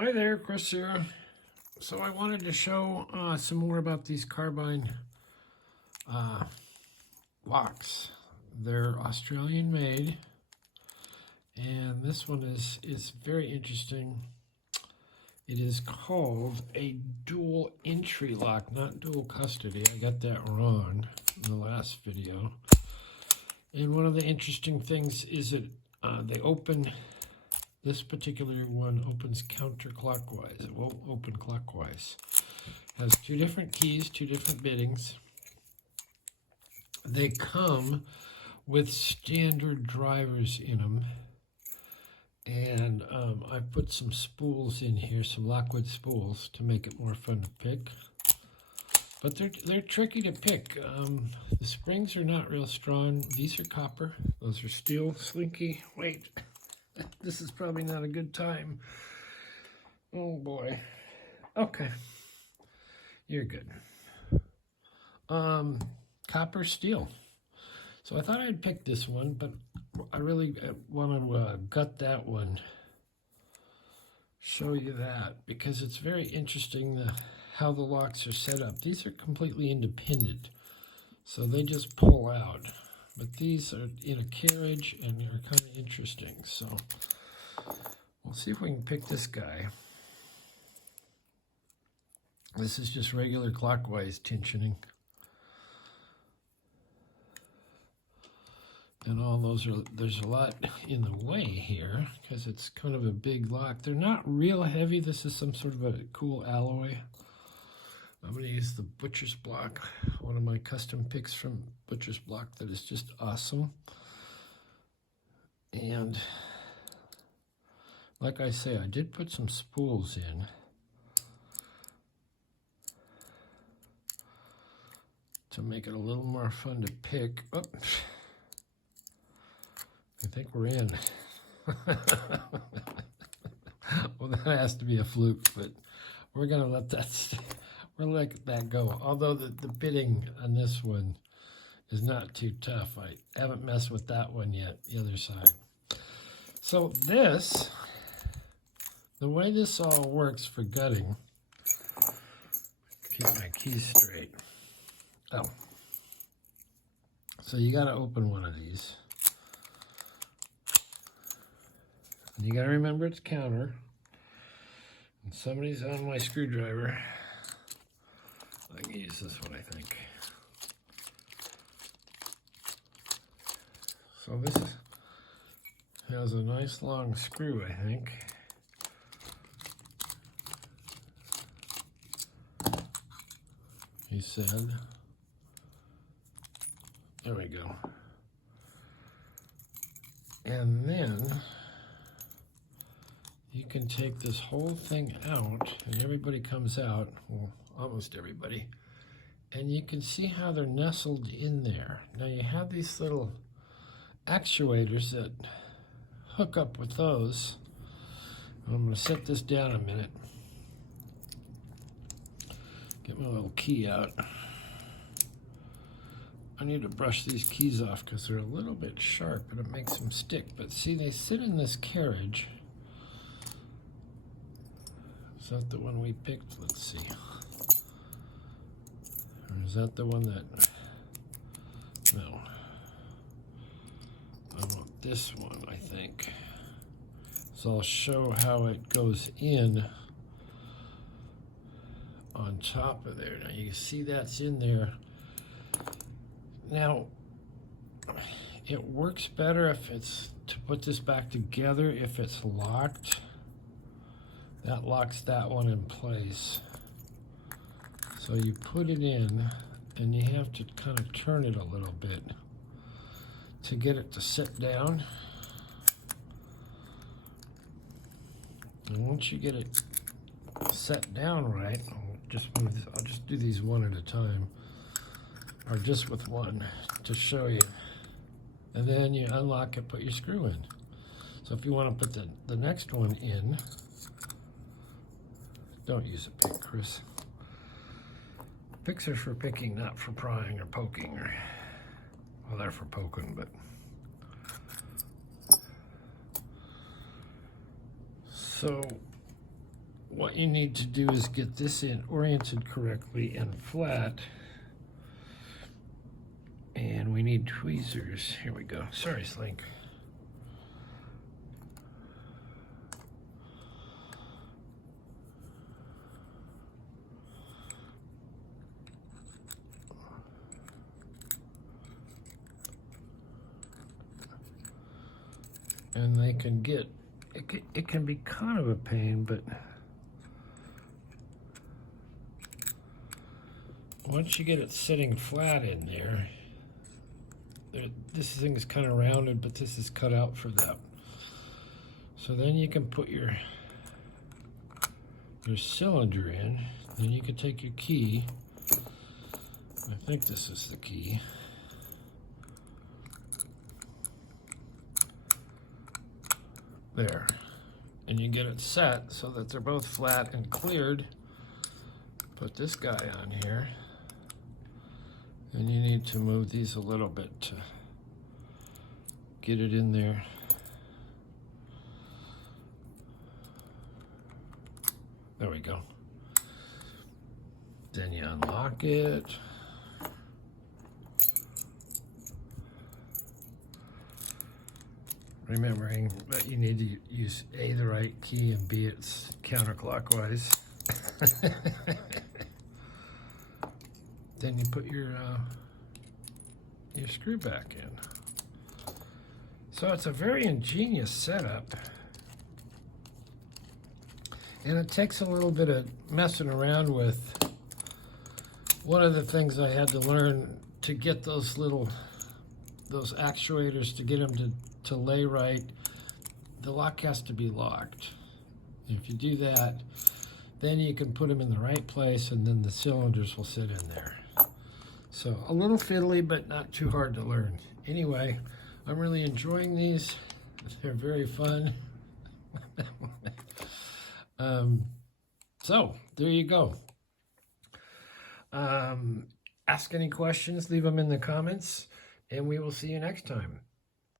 Hi there, Chris here. So I wanted to show some more about these Carbine locks. They're Australian made, and this one is very interesting. It is called a dual entry lock, not dual custody. I got that wrong in the last video. And one of the interesting things is that they open. This particular one opens counterclockwise. It won't open clockwise. Has two different keys, two different biddings. They come with standard drivers in them. And I've put some spools in here, some Lockwood spools, to make it more fun to pick. But they're tricky to pick. The springs are not real strong. These are copper. Those are steel. Slinky. Wait. This is probably not a good time. Oh boy. Okay. You're good. Copper steel. So I thought I'd pick this one, but I really want to gut that one. Show you that because it's very interesting how the locks are set up. These are completely independent, so they just pull out. But these are in a carriage and they're kind of interesting. So we'll see if we can pick this guy. This is just regular clockwise tensioning. And all those are, there's a lot in the way here because it's kind of a big lock. They're not real heavy. This is some sort of a cool alloy. I'm going to use the Butcher's Block, one of my custom picks from Butcher's Block that is just awesome. And like I say, I did put some spools in. To make it a little more fun to pick. Oh, I think we're in. Well, that has to be a fluke, but we're going to let that stay. We'll let that go. Although the bidding on this one is not too tough. I haven't messed with that one yet, the other side. So this, the way this all works for gutting, keep my keys straight. Oh. So you got to open one of these. And you got to remember it's counter. And somebody's on my screwdriver. I can use this one, I think. So this has a nice long screw, I think. He said. There we go. And then you can take this whole thing out, and everybody comes out, well, almost everybody, and you can see how they're nestled in there. Now you have these little actuators that hook up with those. I'm going to set this down a minute. Get my little key out. I need to brush these keys off because they're a little bit sharp and it makes them stick. But see, they sit in this carriage. Is that the one we picked? Let's see. Or is that the one that... No. I want this one, I think. So I'll show how it goes in on top of there. Now you can see that's in there. Now, it works better if it's, to put this back together, if it's locked. That locks that one in place. So you put it in, and you have to kind of turn it a little bit to get it to sit down. And once you get it set down right, I'll just do these one at a time, or just with one to show you. And then you unlock it, put your screw in. So if you want to put the next one in, don't use a pick, Chris. Picks are for picking, not for prying or poking, or, well, they're for poking, but. So what you need to do is get this in oriented correctly and flat. And we need tweezers. Here we go. Sorry, Slink. And they can get, it can be kind of a pain, but once you get it sitting flat in there, this thing is kind of rounded, but this is cut out for that. So then you can put your cylinder in. Then you can take your key. I think this is the key. There. And you get it set so that they're both flat and cleared. Put this guy on here. And you need to move these a little bit to get it in there. There we go. Then you unlock it. Remembering that you need to use A, the right key, and B, it's counterclockwise. Then you put your screw back in. So it's a very ingenious setup. And it takes a little bit of messing around with. One of the things I had to learn to get those actuators, to get them to lay right, the lock has to be locked. If you do that, then you can put them in the right place, and then the cylinders will sit in there. So a little fiddly, but not too hard to learn. Anyway, I'm really enjoying these. They're very fun. So there you go. Ask any questions, leave them in the comments, and we will see you next time.